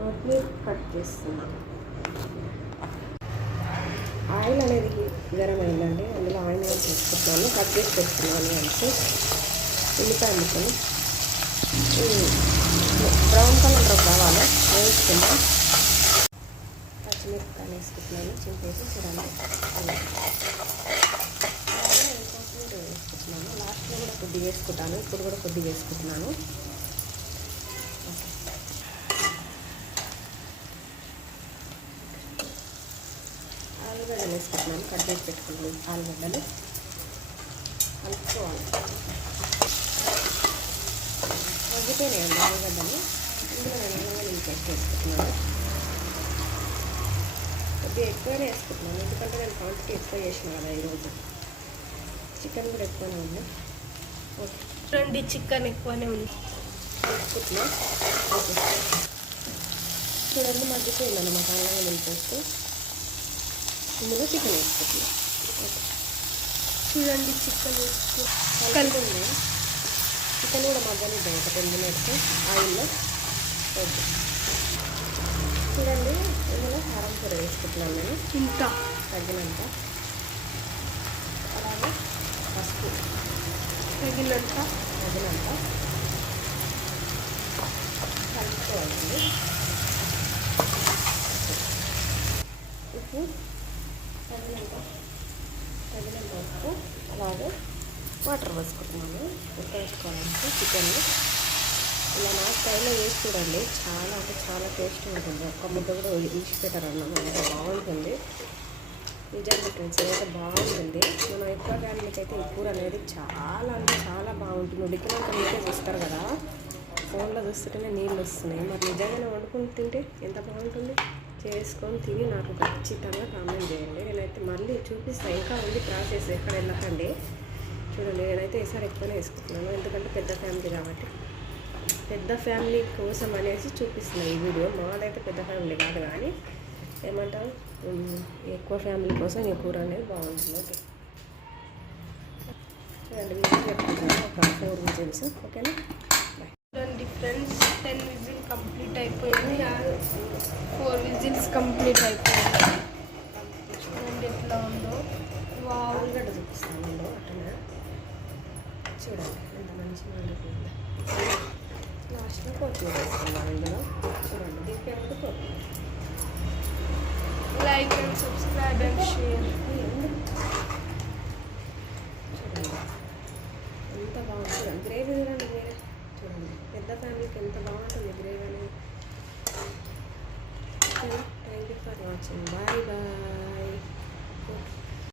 వాటిని కట్ చేస్తున్నాను. ఆయిల్ అనేది గరం అయిందండి, అందులో ఆయిల్ వేసుకుంటున్నాను. కట్ చేసి పెట్టుకున్నాను అంటే ఉల్లిపాయ ముక్కలు బ్రౌన్ కలర్ రావాలి వేసుకుంటాం. పచ్చిమిరపకాయలు వేసుకుంటున్నాను, చింపేసి చూడండి. వేసుకుంటున్నాను, లాస్ట్లో కూడా కొద్దిగా వేసుకుంటాను, ఇప్పుడు కూడా కొద్దిగా వేసుకుంటున్నాను. ఆలుగడ్డలు వేసుకుంటున్నాను, కట్ చేసి పెట్టుకుంటున్నాను. ఆలుగడ్డలు కలుపుకోవాలి. మగ్గిపోయినాయండి ఆలుగడ్డలు. ఇందులో నేను పేస్ట్ వేసుకుంటున్నాను. కొద్దిగా ఎక్కువనే వేసుకుంటున్నాను, ఎందుకంటే నేను క్వాంటిటీ ఎక్కువ చేసిన కదా ఈరోజు. చికెన్ కూడా ఎక్కువనే ఉంది. ఓకే చూడండి, చికెన్ ఎక్కువనే ఉంది వేసుకుంటున్నా. ఓకే చూడండి, మగ్గిపోయిందన్నమాట అల్లం వెల్లుల్లి పేస్ట్. ఇందులో చికెన్ వేసుకుంటున్నా. ఓకే చూడండి, చికెన్ కలుపుతుంది. చికెన్ కూడా మగ్గనిద్దాం ఒక 10 minutes ఆయిల్లో. ఓకే చూడండి, ఇందులో కారం పొడి వేసుకుంటున్నాను నేను ఇంకా తగినంత. అలాగే పసుపు తగినంత కలుపుకోవాలండి. ఉప్పు తగినంత ఉప్పు, అలాగే వాటర్ వేసుకుంటున్నాను ఉడకవేసుకోవడానికి చికెన్ని. ఇలా నా స్టైల్లో వేసి చూడండి, చాలా అంటే చాలా టేస్ట్ ఉంటుంది. ఒక్క ముద్ద కూడా ఇచ్చిపెట్టారన్నాము, అంత బాగుంటుంది. నిజంగా ఫ్రెండ్స్ అయితే బాగుంటుంది. మనం ఎక్కువ ఫ్యామిలీకి అయితే ఈ కూర అనేది చాలా అంటే చాలా బాగుంటుంది. ఉడికినాక మీకే చూస్తారు కదా, ఫోన్లో చూస్తుంటేనే నీళ్ళు వస్తున్నాయి. మరి నిజంగానే వండుకొని తింటే ఎంత బాగుంటుంది. చేసుకొని తిని నాకు ఖచ్చితంగా కామెంట్ చేయండి. నేనైతే మళ్ళీ చూపిస్తాను, ఇంకా ఉంది ప్రాసెస్, ఎక్కడ వెళ్ళకండి. చూడండి, నేనైతే ఈసారి ఎక్కువనే వేసుకుంటున్నాను, ఎందుకంటే పెద్ద ఫ్యామిలీ కాబట్టి. పెద్ద ఫ్యామిలీ కోసం అనేసి చూపిస్తున్నాను ఈ వీడియో. మాదైతే పెద్ద ఫ్యామిలీ కాదు, కానీ ఏమంటారు, ఎక్కువ ఫ్యామిలీ కోసం ఈ కూర అనేది బాగుంటుంది. ఓకే చూడండి, విజిల్ పెట్టుకుంటాను, ఒక 4 విజిల్స్. ఓకేనా, బాయ్. చూడండి ఫ్రెండ్స్, 10 విజిల్ కంప్లీట్ అయిపోయింది, 4 విజిల్స్ కంప్లీట్ అయిపోయింది. చూడండి ఎట్లా ఉందో. ఆలుగడ్డ చూపిస్తాను నేను అట్లా. చూడండి ఎంత మంచిగా వండుకుంది. లాస్ట్లో కొత్తిమీర వేసుకున్నాను ఇందులో. చూడండి, దిప్పే ముందు కొత్తిమీర. Like and subscribe and share. చూడండి ఎంత బాగుంటుంది గ్రేవీ. చూడండి మీరే, చూడండి పెద్ద ఫ్యామిలీకి ఎంత బాగుంటుంది గ్రేవీ అనేది. Thank you for watching. Bye bye.